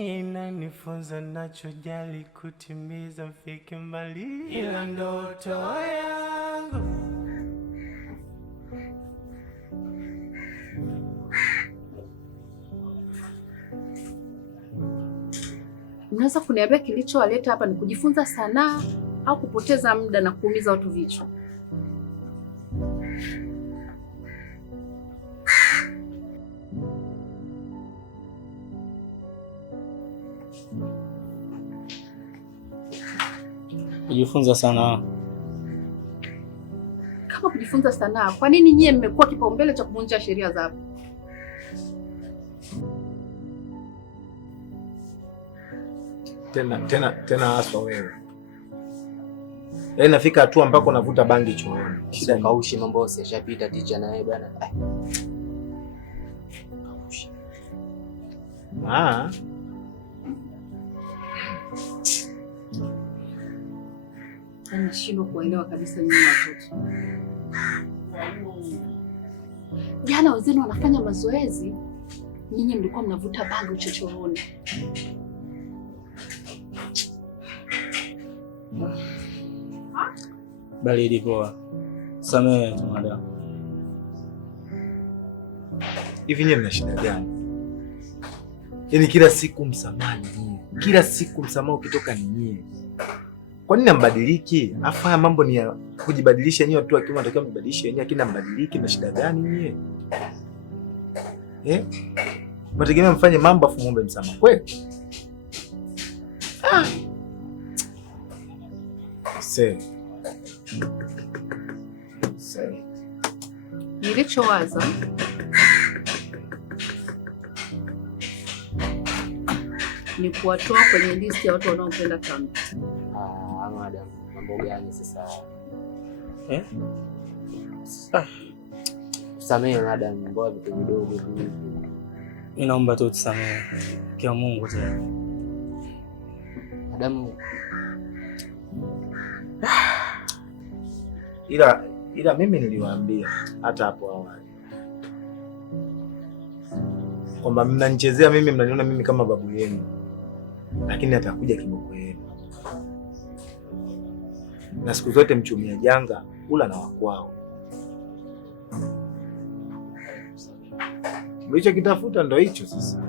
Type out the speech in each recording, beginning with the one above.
inanifunza nachojali kutimiza mfike mbali, ila ndoto yangu. Unaweza kuniambia kilichowaleta hapa ni kujifunza sanaa au kupoteza muda na kuumiza watu vichwa? Kujifunza sanaa. Kama kujifunza sanaa, kwa nini nyie mmekuwa kipaumbele cha kuvunja sheria za hapa? Tena haswa wewe. Yaani nafika hatua mpaka navuta bangi chooni. Shida kaushi mambo yashapita ticha na yeye bwana. Kaushi. Nashindwa kuelewa kabisa nyinyi watoto. Jana wazenu wanafanya mazoezi, nyinyi mlikuwa mnavuta bangi uchochoroni. Baridi poa. Samehe tu madam. Hivi nyinyi mna shida gani? Yaani kila siku msamaha nyinyi. Kila siku msamaha ukitoka ni nyinyi. Kwa nini mbadiliki? Afa haya mambo ni ya kujibadilisha nyinyi watu wakiwa wanatakiwa mbadilishe yenyewe, lakini mbadiliki na shida gani nyinyi? Mnategemea mfanye mambo afu muombe msamaha kweli? Nilichowaza ni kuwatoa kwenye listi ya watu wanaopenda kambi. Madam, mambo gani sasa? Tusamehe madam, mbona vitu vidogo tu. Ninaomba tu tusamehe. Kwa Mungu tena. Madam, ila mimi niliwaambia hata hapo awali kwamba mnanichezea mimi, mnaniona mimi kama babu yenu, lakini atakuja kiboko yenu. Na siku zote mchumia janga ula na wakwao. Mlicho kitafuta ndo hicho sasa.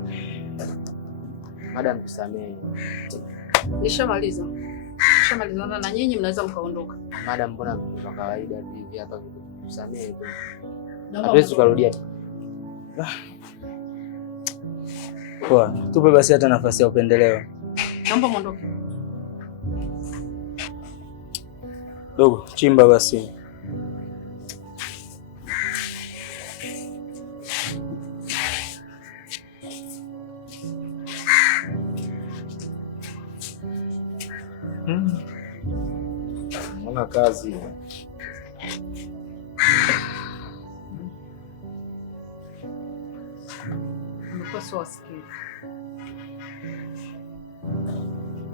Madam, tusamehe. Nishamaliza na nyinyi mnaweza mkaondoka. Madam, mbona vitu vya kawaida hivi hapa vitu tusamehe tu. Hatuwezi kurudia. Poa, tupe basi hata nafasi ya upendeleo. Naomba muondoke. Dogo, chimba basi. Mbona kazi? Mkoso wasikie.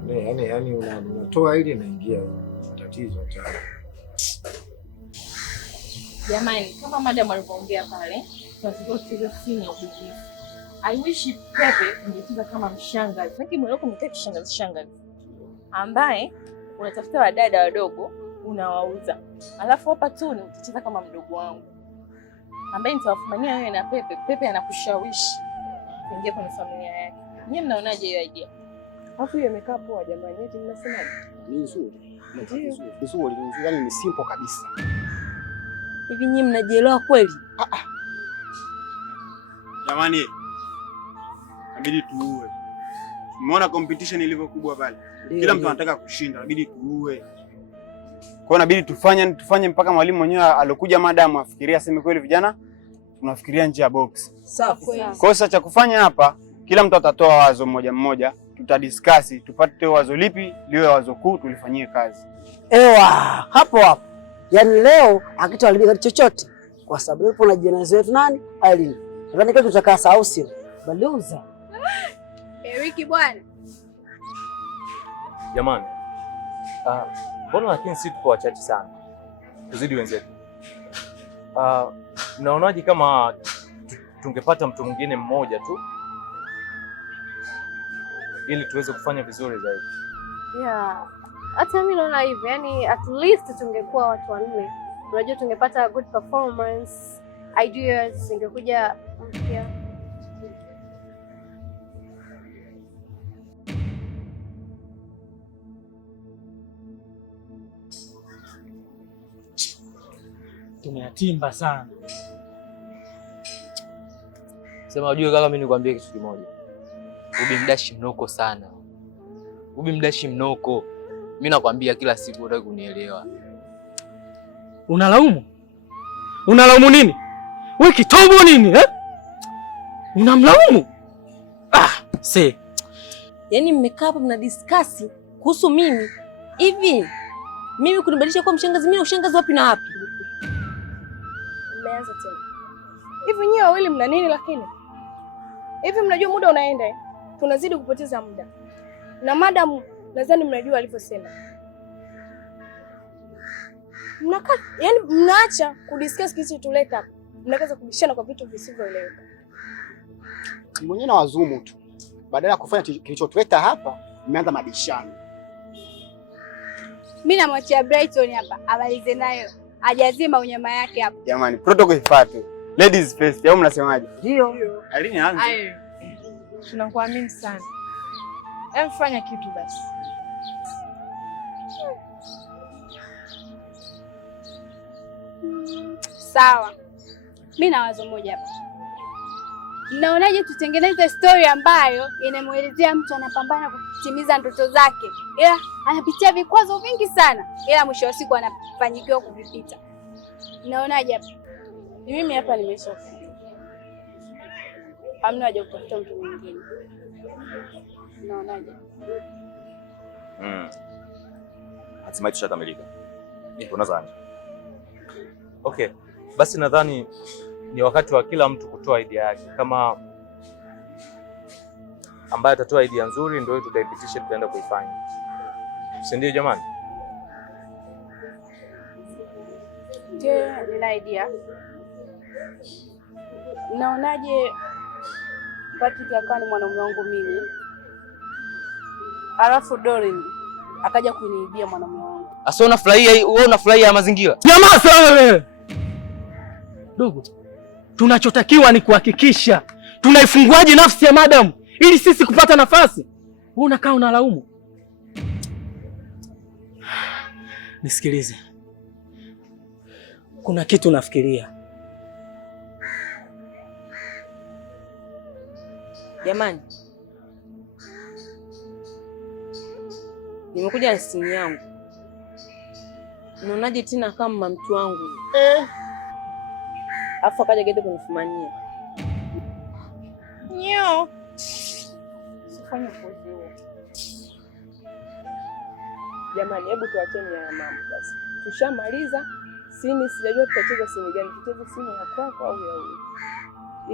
Yaani unatoa ili naingia matatizo tayari. Jamani, kama madam alivyoongea pale, tunatakiwa tucheze scene ya ubishi. I wish Pepe ingecheza kama mshangazi. Lakini mweleko mtaki shangazi ambaye unatafuta wadada wadogo unawauza. Alafu hapa tu ni mtacheza kama mdogo wangu ambaye nitawafumania wewe na Pepe. Pepe anakushawishi kuingia kwenye familia yake. Nyinyi mnaonaje hiyo idea? Alafu hiyo imekaa poa jamani. Eti mnasemaje? Ni nzuri. Nzuri, yaani ni simple kabisa. Hivi nyinyi mnajielewa kweli? Jamani, inabidi tuue. Umeona competition ilivyo kubwa pale? Kila mtu anataka kushinda, inabidi tuue. Kwa hiyo inabidi tufanye mpaka mwalimu mwenyewe alokuja madam afikiria aseme kweli vijana tunafikiria nje ya box. Safi. Kwa hiyo sasa cha kufanya hapa, kila mtu atatoa wazo mmoja, tutadiscuss, tupate wazo lipi liwe wazo kuu tulifanyie kazi. Ewa, hapo. Yaani leo akitoalibika chochote kwa sababu yupo na jeneza yetu nani? Aileen. Nadhani kesho tutakaa sawa sio? Baluza. Wiki bwana. Jamani. Mbona lakini sisi tuko wachache sana. Tuzidi wenzetu. Naonaje kama tungepata mtu mwingine mmoja tu? ili tuweze kufanya vizuri zaidi. Yeah. Hata mimi naona hivyo. Yaani at least tungekuwa watu wanne. Unajua tungepata good performance, ideas zingekuja mpya. Tumeatimba sana. Sema ujue kaka, mimi nikwambie kitu kimoja. Ubi mdashi mnoko sana. Ubi mdashi mnoko. Mimi nakwambia kila siku unataka kunielewa. Unalaumu? Unalaumu nini? Wewe kitombo nini eh? Unamlaumu? Yaani mmekaa hapa mna discuss kuhusu mimi. Hivi mimi kunibadilisha kuwa mshangazi, mimi na ushangazi wapi na wapi? Mmeanza tena. Hivi nyinyi wawili mna nini lakini? Hivi mnajua muda unaenda eh? Tunazidi kupoteza muda. Na madam nadhani mnajua alivyosema. Mnakaa, yani mnaacha kudiscuss kilichotuleta hapa. Mnakaza kubishana kwa vitu visivyoeleweka. Mwenyewe na wazumu tu. Badala ya kufanya kilichotuleta hapa, mmeanza mabishano. Mimi namwachia Brighton hapa, abalize nayo. Ajazima unyama yake hapa. Jamani, protocol ifuate. Ladies first, au mnasemaje? Ndio. Alini anza. Tunakuamini sana. Hem, fanya kitu basi. Sawa. Mimi na wazo moja hapa. Mnaonaje tutengeneze story ambayo inamuelezea mtu anapambana kutimiza ndoto zake, ila anapitia vikwazo vingi sana, ila mwisho wa siku anafanikiwa kuvipita. Mnaonaje hapa? Mimi hapa nimechoka. Hamna haja kutafuta mtu mwingine. Mnaonaje? Hatimaye tushakamilika. Unadhani? Okay. Basi nadhani ni wakati wa kila mtu kutoa idea yake. Kama ambaye atatoa idea nzuri ndio tutaipitisha, tutaenda kuifanya. Si ndio jamani? Ndio, nina idea. Naonaje Patrick akawa ni mwanaume wangu mimi, alafu Doreen akaja kuniibia mwanaume wangu. Asa unafurahia wewe, unafurahia mazingira? Nyamaza wewe. Dogo. Tunachotakiwa ni kuhakikisha tunaifunguaje nafsi ya madam ili sisi kupata nafasi. Wewe unakaa unalaumu. Nisikilize. Kuna kitu nafikiria. Jamani, nimekuja na simu yangu. Unaonaje tena kama mtu wangu afu akaja gete kunifumania? Nyo. Sifanye kozi huo. Jamani, hebu tuacheni ya mambo basi. Tushamaliza sini, sijajua tutacheza sini gani. Tucheze sini ya kwako au ya huyu,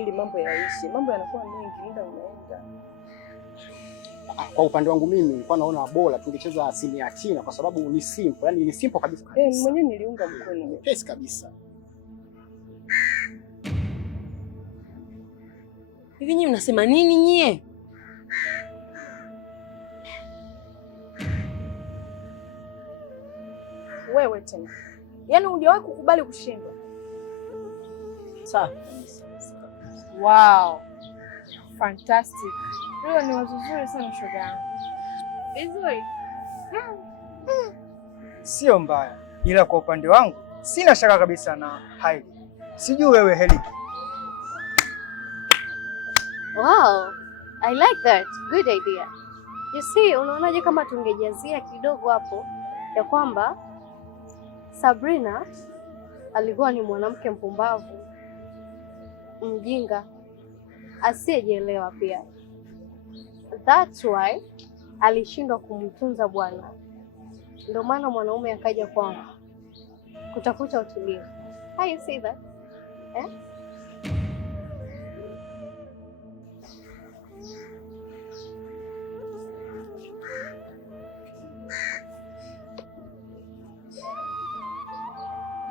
ili mambo yaishi. Mambo yanakuwa mengi, muda unaenda. Kwa upande wangu mimi nilikuwa naona bora tungecheza sini ya Tina kwa sababu ni simple, yani ni simple kabisa. Mwenyewe niliunga mkono. Pesa kabisa. Hivi nyinyi mnasema nini nyie? Wewe tena. Yaani hujawahi kukubali kushindwa. Sawa. Wow. Fantastic. Hiyo ni wazo zuri sana shoga yangu. Vizuri. Sio mbaya. Ila kwa upande wangu sina shaka kabisa na Hailey. Sijui wewe Heli. Wow, I like that. Good idea. You see, unaonaje kama tungejazia kidogo hapo ya kwamba Sabrina alikuwa ni mwanamke mpumbavu, mjinga, asiyejielewa pia. That's why alishindwa kumtunza bwana. Ndio maana mwanaume akaja kwangu kutafuta utulivu. How you see that? Eh?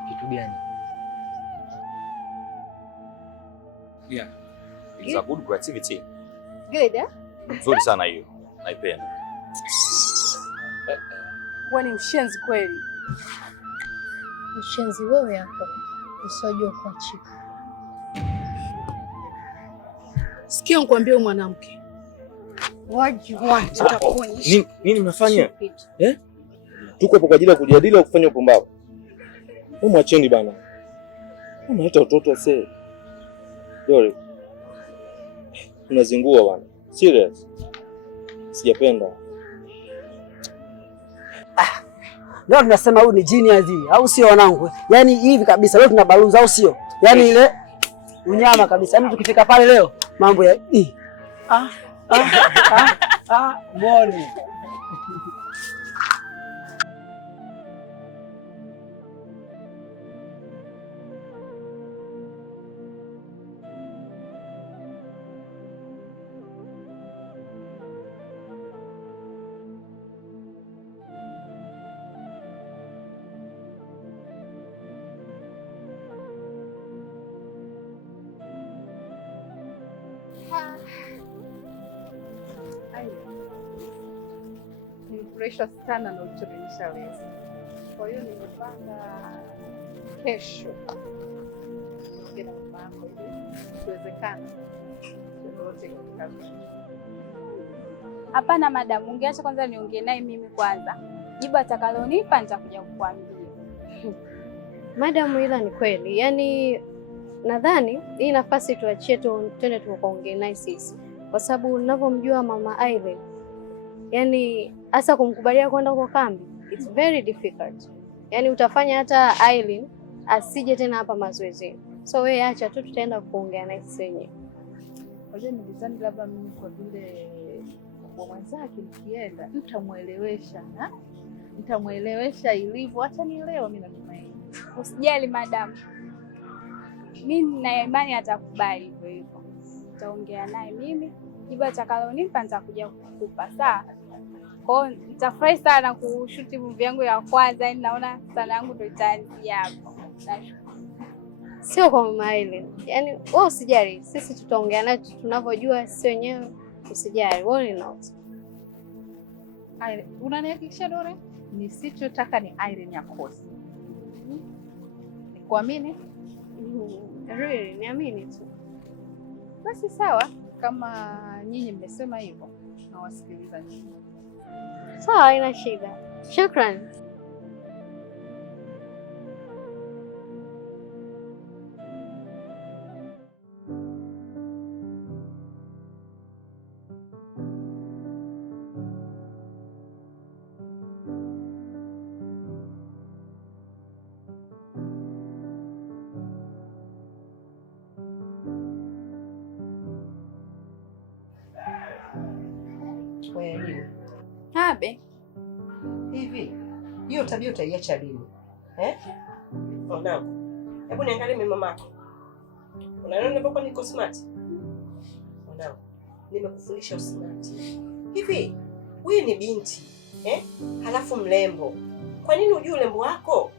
Kitu gani? Yeah. It's a good creativity. Good, eh? Nzuri sana hiyo. naipenda. Wewe ni mshenzi kweli. Mshenzi wewe hapo. Usijua kuachika. Sikia nikwambie mwanamke. Waje nitakuonyesha. Nini mnafanya? Tuko hapo kwa ajili ya kujadili au kufanya upumbavu? Wewe mwacheni bana. Unaita utoto sasa. Dore. Unazingua bana. Serious. Sijapenda. Leo tunasema huyu ni genius au sio wanangu? Yaani hivi kabisa leo tuna balunza au sio? Yaani ile unyama kabisa. Yaani tukifika pale leo mambo ya mbona. Nimefurahishwa sana na ulichonisha leo. Kwa hiyo nimepanga kesho niongee na mama yako ili ikiwezekana tuondoke katika. Hapana madam, ungeacha kwanza niongee naye mimi kwanza. Jibu atakalonipa nitakuja kukuambia. Madam, ila ni kweli. Yaani nadhani hii nafasi tuachie twende tukaongee naye sisi. Kwa sababu ninavyomjua Mama Aileen, yaani hasa kumkubalia kwenda huko kambi, it's very difficult. Yaani utafanya hata Aileen asije tena hapa mazoezi. So wewe acha tu, tutaenda kuongea naye sisi wenyewe. Unajua nilizani labda mimi kwa vile kwa mwenzake nikienda nitamuelewesha ilivyo. Acha nielewe mimi natumaini. Usijali madam. Mimi nina imani atakubali hivyo hivyo. Nitaongea naye mimi. Jibu atakalonipa nitakuja kukupa. Sawa? Kwa hiyo nitafurahi sana kushuti movie yangu ya kwanza, yaani naona sana yangu ndio itaanzia hapo. Sio kwa Mama Aileen. Yaani wewe usijali, sisi tutaongea naye tunavyojua sisi wenyewe, usijali. Worry not. Unanihakikishia Dore? Nisichotaka ni Aileen akose. Nikuamini? Really, niamini tu. Basi sawa, kama nyinyi mmesema hivyo, nawasikiliza nyinyi. Sawa, haina shida. Shukrani. Habe. Hivi, hiyo tabia utaiacha lini? Mwanangu, hebu niangalie mimi mamako. Unaona ninapokuwa niko smart? Mwanangu, nimekufundisha usmart. Hivi, wewe ni binti, halafu mlembo. Kwa nini hujui ulembo wako?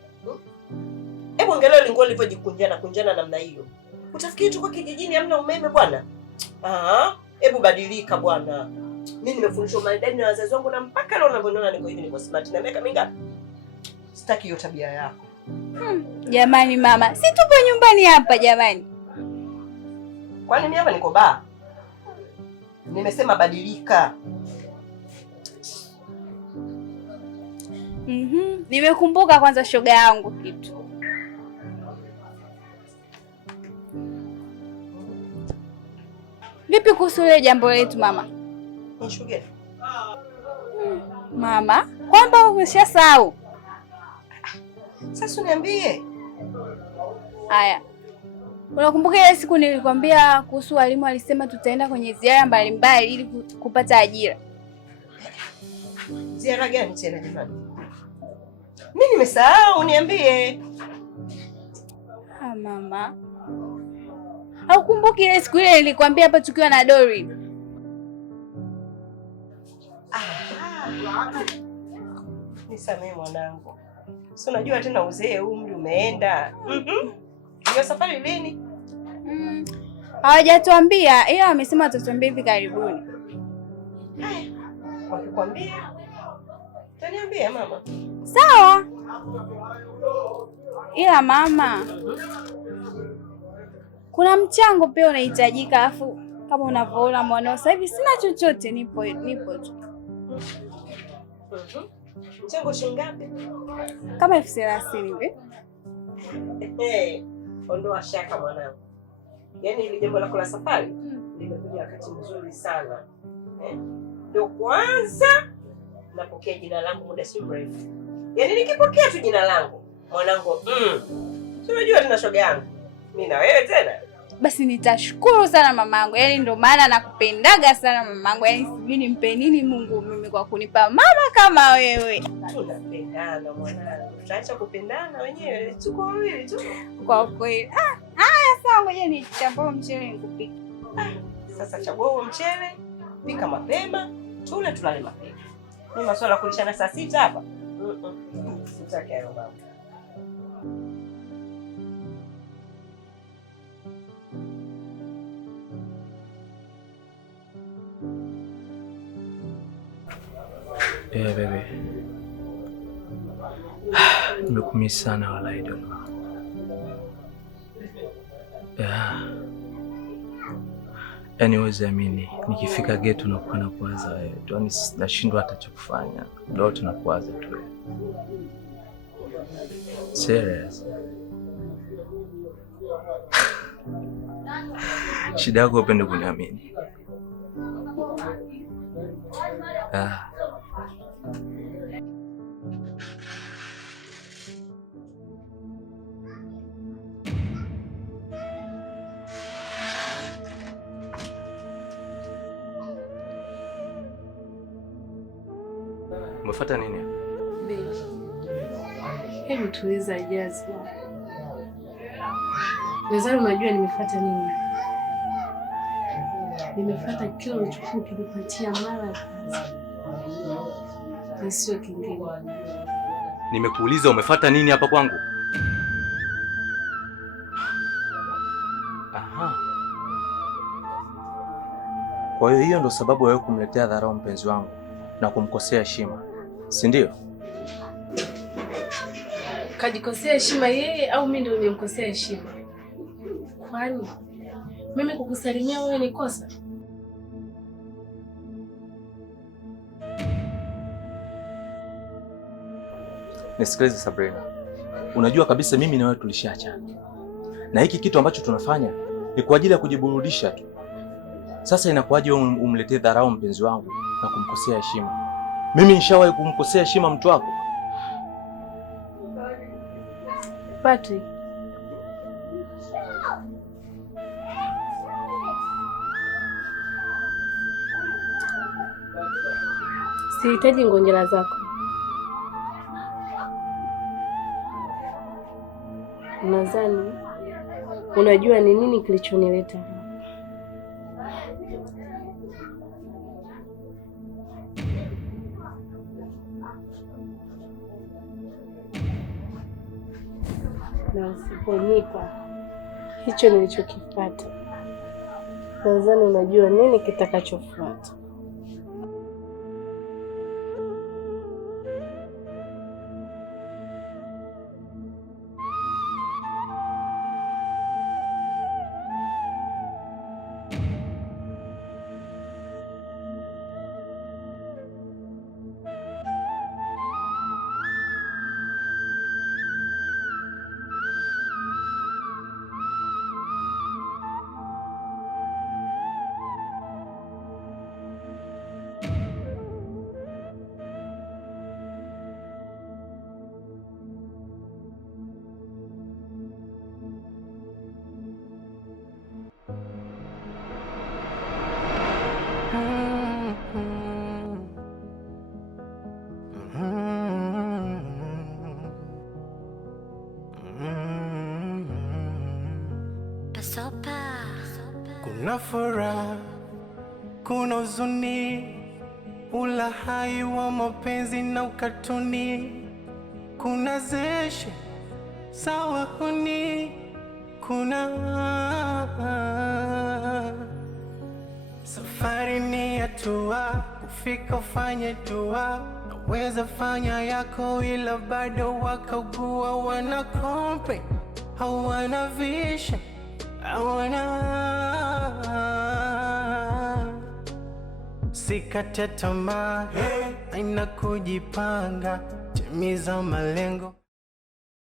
Hebu angalia lingo lilivyojikunjana namna hiyo. Utafikiri tuko kijijini hamna umeme bwana? Hebu badilika bwana. Mimi nimefundishwa maadili na wazazi wangu na mpaka leo unavyoona niko hivi niko smart na miaka mingapi? Sitaki hiyo tabia yako. Jamani mama, si tupo nyumbani hapa jamani. Kwani mimi hapa niko baa? Nimesema badilika. Nimekumbuka kwanza shoga yangu kitu. Vipi kuhusu ile jambo letu mama? Nishuge. Mama, kwamba umeshasahau? Sasa niambie. Haya. Unakumbuka ile siku nilikwambia kuhusu walimu alisema tutaenda kwenye ziara mbalimbali ili kupata ajira? Ziara gani tena jamani? Mimi nimesahau, niambie. Mama. Haukumbuki ile siku ile nilikwambia hapa tukiwa na Dori? Nisamee mwanangu. Si unajua tena uzee umri umeenda. Hiyo safari lini? Hawajatuambia, ila wamesema watatuambia hivi karibuni. Wakikwambia utaniambia mama. Sawa. Ila mama, kuna mchango pia unahitajika, alafu kama unavyoona mwanao sasa hivi sina chochote, nipo tu. Mchango shilingi ngapi? Kama 30,000 hivi. Ondoa shaka mwanangu. Yaani ile jambo lako la safari limekuja wakati mzuri sana. Ndio kwanza napokea jina langu muda si mrefu. Yaani nikipokea tu jina langu mwanangu, unajua tena shoga yangu. Mimi na wewe tena. Basi nitashukuru sana mamangu. Yaani ndio maana nakupendaga sana mamangu. Yaani sijui nimpe nini Mungu mimi kwa kunipa mama kama wewe. Tunapendana mwanangu. Tutaacha kupendana wenyewe. Tuko wawili tu. Kwa kweli. Haya sawa, ngoja nichapue mchele nikupike. Sasa chagua huo mchele, pika mapema, tule tulale mapema. Mimi masuala kulishana saa 6 hapa. Sitaki hayo baba. Baby. Nimekumisi sana wala idono. Anyways, amini nikifika gate unakuwa na kuwaza wewe. Yaani nashindwa hata cha kufanya. Ndio tunakuwaza tu. Serious. Shida yako upende kuniamini. Umefuata nini? Baby. Hebu tuliza jazba. Nadhani unajua nimefuata nini? Nimefuata kile ulichokuwa ukinipatia mara ya kwanza. Na sio kingine. Nimekuuliza umefuata nini hapa kwangu? Aha. Kwa hiyo ndo sababu wewe kumletea dharau mpenzi wangu na kumkosea heshima, si ndio? Kajikosea heshima yeye au mimi ndio nimemkosea heshima? Kwani mimi kukusalimia wewe ni kosa? Nisikilize Sabrina. Unajua kabisa mimi na wewe tulishaachana. Na hiki kitu ambacho tunafanya ni kwa ajili ya kujiburudisha tu. Sasa inakuwaje wewe umletee dharau mpenzi wangu na kumkosea heshima? Mimi nishawahi kumkosea heshima mtu wako? Patrick. Sihitaji ngonjera zako. Nadhani unajua ni nini kilichonileta hapa. Na usiponipa hicho nilichokipata, nadhani unajua nini kitakachofuata. Kuna furaha, kuna huzuni, ulahai wa mapenzi na ukatuni. Kuna zeshe, sawa huni, kuna safari ni hatua kufika ufanye dua, naweza fanya yako ila bado wakaugua. Wana complain, hawana vision, hawana. Sikate tamaa, aina kujipanga, timiza malengo.